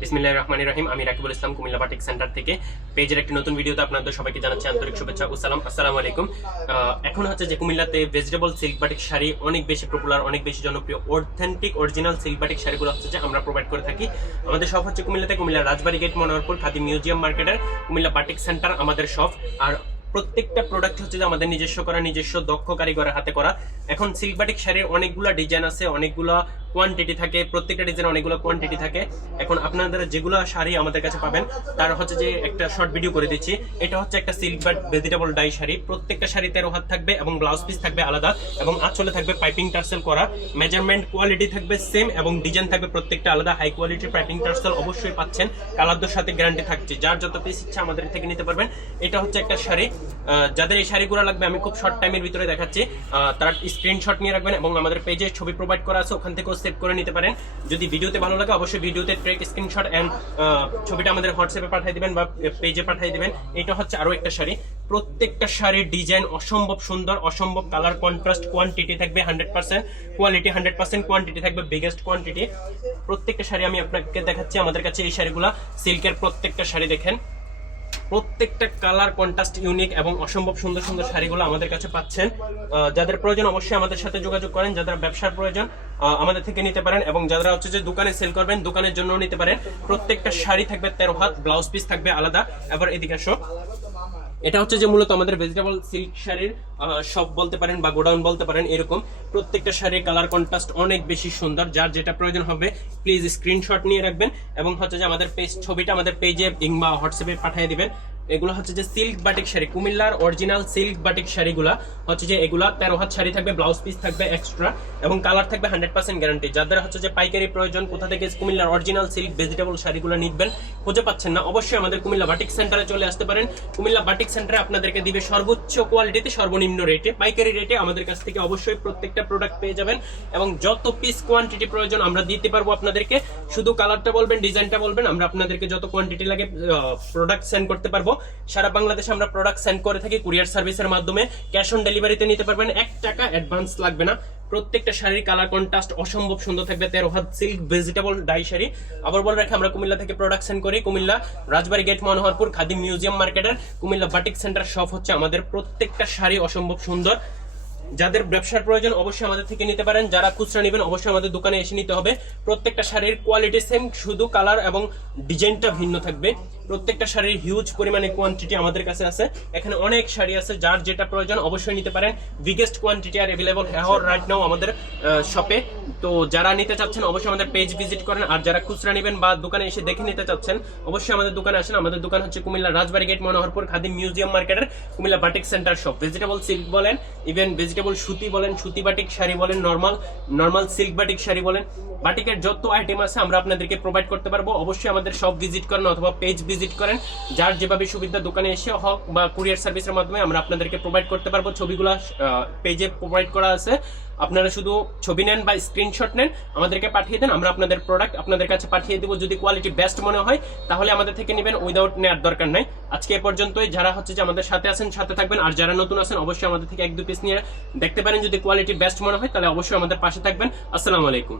বিসমিল্লাহ রহমান রহিম। আমি রাকিবুল ইসলাম, কুমিল্লা বাটিক সেন্টার থেকে। পেজের একটি নতুন ভিডিওতে আপনাদের সবাইকে জানাচ্ছি আন্তরিক শুভেচ্ছা আলাইকুম। এখন হচ্ছে যে কুমিল্লাতে ভেজিটেবল সিল্ক বাটিক শাড়ি অনেক বেশি পপুলার অনেক বেশি জনপ্রিয়। অথেন্টিক অরিজিনাল সিল্ক বাটিক শাড়িগুলো হচ্ছে যে আমরা প্রোভাইড করে থাকি। আমাদের শপ হচ্ছে কুমিল্লাতে কুমিল্লা রাজবাড়ি গেট মনোহরপুর, খাদি মিউজিয়াম মার্কেটের কুমিল্লা বাটিক সেন্টার আমাদের শপ আর প্রত্যেকটা প্রোডাক্ট হচ্ছে যে আমাদের নিজস্ব করা, নিজস্ব দক্ষ কারিগরের হাতে করা। এখন সিল্ক বাটিক শাড়ির অনেকগুলো ডিজাইন আছে, অনেকগুলো কোয়ান্টিটি থাকে, প্রত্যেকটা ডিজাইন অনেকগুলো কোয়ান্টিটি থাকে। এখন আপনাদের যেগুলো শাড়ি আমাদের কাছে পাবেন, তার হচ্ছে যে একটা শর্ট ভিডিও করে দিচ্ছি। এটা হচ্ছে একটা silk but vegetable dye sari. প্রত্যেকটা শাড়ি তেরো হাত থাকবে এবং ব্লাউজ পিস থাকবে আলাদা এবং আঁচলে থাকবে পাইপিং টার্সেল করা। মেজারমেন্ট কোয়ালিটি থাকবে সেম এবং ডিজাইন থাকবে প্রত্যেকটা আলাদা। হাই কোয়ালিটির পাইপিং টার্সেল অবশ্যই পাচ্ছেন। কালারদের সাথে গ্যারান্টি থাকছে। যার যত পিস ইচ্ছা আমাদের থেকে নিতে পারবেন। এটা হচ্ছে একটা শাড়ি। যাদের এই শাড়িগুলো লাগবে, আমি খুব শর্ট টাইমের ভিতরে দেখাচ্ছি। তার স্ক্রিনশট নিয়ে রাখবেন এবং আমাদের পেজে ছবি প্রোভাইড করা আছে, ওখান থেকেও সেভ করে নিতে পারেন। যদি ভিডিওতে ভালো লাগে, অবশ্যই ভিডিওতে ট্রেক স্ক্রিনশট অ্যান্ড ছবিটা আমাদের হোয়াটসঅ্যাপে পাঠিয়ে দেবেন বা পেজে পাঠিয়ে দিবেন। এটা হচ্ছে আরও একটা শাড়ি। প্রত্যেকটা শাড়ির ডিজাইন অসম্ভব সুন্দর, অসম্ভব কালার কন্ট্রাস্ট কোয়ান্টিটি থাকবে hundred percent quality hundred percent quantity থাকবে বিগেস্ট কোয়ান্টিটি প্রত্যেকটা শাড়ি আমি আপনাকে দেখাচ্ছি, আমাদের কাছে এই শাড়িগুলা সিল্কের প্রত্যেকটা শাড়ি দেখেন। প্রত্যেকটা কালার কন্ট্রাস্ট ইউনিক এবং অসম্ভব সুন্দর সুন্দর শাড়িগুলো আমাদের কাছে পাচ্ছেন। যাদের প্রয়োজন অবশ্যই আমাদের সাথে যোগাযোগ করেন, যাদের ব্যবসার প্রয়োজন আমাদের থেকে নিতে পারেন এবং যারা হচ্ছে যে দোকানে সেল করবেন, দোকানের জন্য নিতে পারেন। প্রত্যেকটা শাড়ি থাকবে তেরো হাত ব্লাউজ পিস থাকবে আলাদা। এবার এদিকে আসো। এটা হচ্ছে যে মূলত আমাদের ভেজিটেবল সিল্ক শাড়ির শপ বলতে পারেন বা গোডাউন বলতে পারেন এরকম। প্রত্যেকটা শাড়ির কালার কন্ট্রাস্ট অনেক বেশি সুন্দর। যার যেটা প্রয়োজন হবে প্লিজ স্ক্রিনশট নিয়ে রাখবেন এবং হচ্ছে যে আমাদের পেজ ছবিটা আমাদের পেজে কিংবা হোয়াটসঅ্যাপে পাঠিয়ে দিবেন। এগুলো হচ্ছে যে সিল্ক বাটিক শাড়ি। কুমিল্লার অরিজিনাল সিল্ক বাটিক শাড়িগুলা হচ্ছে যে এগুলা তেরো হাত শাড়ি থাকবে ব্লাউজ পিস থাকবে এক্সট্রা এবং কালার থাকবে হান্ড্রেড পার্সেন্ট গ্যারান্টি যাদের হচ্ছে যে পাইকারি প্রয়োজন, কোথা থেকে কুমিল্লার অরিজিনাল সিল্ক ভেজিটেবল শাড়িগুলো নিবেন, খুঁজে পাচ্ছেন না, অবশ্যই আমাদের কুমিল্লা বাটিক সেন্টারে চলে আসতে পারেন। কুমিল্লা বাটিক সেন্টারে আপনাদেরকে দিবে সর্বোচ্চ কোয়ালিটিতে সর্বনিম্ন রেটে পাইকারি রেটে আমাদের কাছ থেকে অবশ্যই প্রত্যেকটা প্রোডাক্ট পেয়ে যাবেন এবং যত পিস কোয়ান্টিটি প্রয়োজন আমরা দিতে পারব আপনাদেরকে। শুধু কালারটা বলবেন ডিজাইনটা বলবেন, আমরা আপনাদেরকে যত কোয়ান্টিটি লাগে প্রোডাক্ট সেন্ড করতে পারব। সারা বাংলাদেশে আমরা প্রোডাক্ট সেন্ড করে থাকি কুরিয়ার সার্ভিসের মাধ্যমে। ক্যাশ অন ডেলিভারিতে নিতে পারবেন এক টাকা অ্যাডভান্স লাগবে না। প্রত্যেকটা শাড়ির কালার কন্ট্রাস্ট অসম্ভব সুন্দর থাকবে। তেরো হাত সিল্ক ভেজিটেবল ডাই শাড়ি। আবার বলে রাখি, আমরা কুমিল্লা থেকে প্রোডাকশন করি। কুমিল্লা রাজবাড়ি গেট মনোহরপুর, খাদিম মিউজিয়াম মার্কেটের কুমিল্লা বাটিক সেন্টার শপ হচ্ছে আমাদের প্রত্যেকটা শাড়ি অসম্ভব সুন্দর। যাদের ব্যবসার প্রয়োজন অবশ্যই আমাদের থেকে নিতে পারেন। যারা খুচরা নেবেন অবশ্যই আমাদের দোকানে এসে নিতে হবে। প্রত্যেকটা শাড়ির কোয়ালিটি সেম শুধু কালার এবং ডিজাইনটা ভিন্ন থাকবে। প্রত্যেকটা শাড়ির হিউজ পরিমাণে কোয়ান্টিটি আমাদের কাছে আছে। এখানে অনেক শাড়ি আছে, যার যেটা প্রয়োজন অবশ্যই নিতে পারেন। বিগেস্ট কোয়ান্টিটি আর অ্যাভেলেবল হেয়ার রাইট নাও আমাদের শপে তো যারা নিতে চাচ্ছেন, অবশ্যই আমাদের পেজ ভিজিট করেন। আর যারা খুচরা নেবেন বা দোকানে এসে দেখে নিতে চাচ্ছেন, অবশ্যই আমাদের দোকানে আসেন। আমাদের দোকান হচ্ছে কুমিল্লা রাজবাড়ি গেট মনোহরপুর, খাদিম মিউজিয়াম মার্কেটের Comilla batik centre shop vegetable silk বলেন ইভেন ভেজিটেবল সুতি বলেন, সুতি বাটিক শাড়ি বলেন normal normal silk batik sari বলেন। বাটিকের যত আইটেম আছে আমরা আপনাদেরকে প্রোভাইড করতে পারব। অবশ্যই আমাদের শপ ভিজিট করেন অথবা পেজ ভিজিট করেন, যার যেভাবে সুবিধা দোকানে এসে হোক বা কুরিয়ার সার্ভিসের মাধ্যমে আমরা আপনাদেরকে প্রোভাইড করতে পারব। ছবিগুলো পেজে প্রোভাইড করা আছে। আপনারা শুধু ছবি নেন বা স্ক্রিনশট নেন, আমাদেরকে পাঠিয়ে দেন, আমরা আপনাদের প্রোডাক্ট আপনাদের কাছে পাঠিয়ে দেবো। যদি কোয়ালিটি বেস্ট মনে হয়, তাহলে আমাদের থেকে নেবেন। উইদাউট নেওয়ার দরকার নাই। আজকে এ পর্যন্তই। যারা হচ্ছে যে আমাদের সাথে আছেন, সাথে থাকবেন। আর যারা নতুন আছেন, অবশ্যই আমাদের থেকে এক দু পিস নিয়ে দেখতে পারেন। যদি কোয়ালিটি বেস্ট মনে হয়, তাহলে অবশ্যই আমাদের পাশে থাকবেন। আসসালামু আলাইকুম।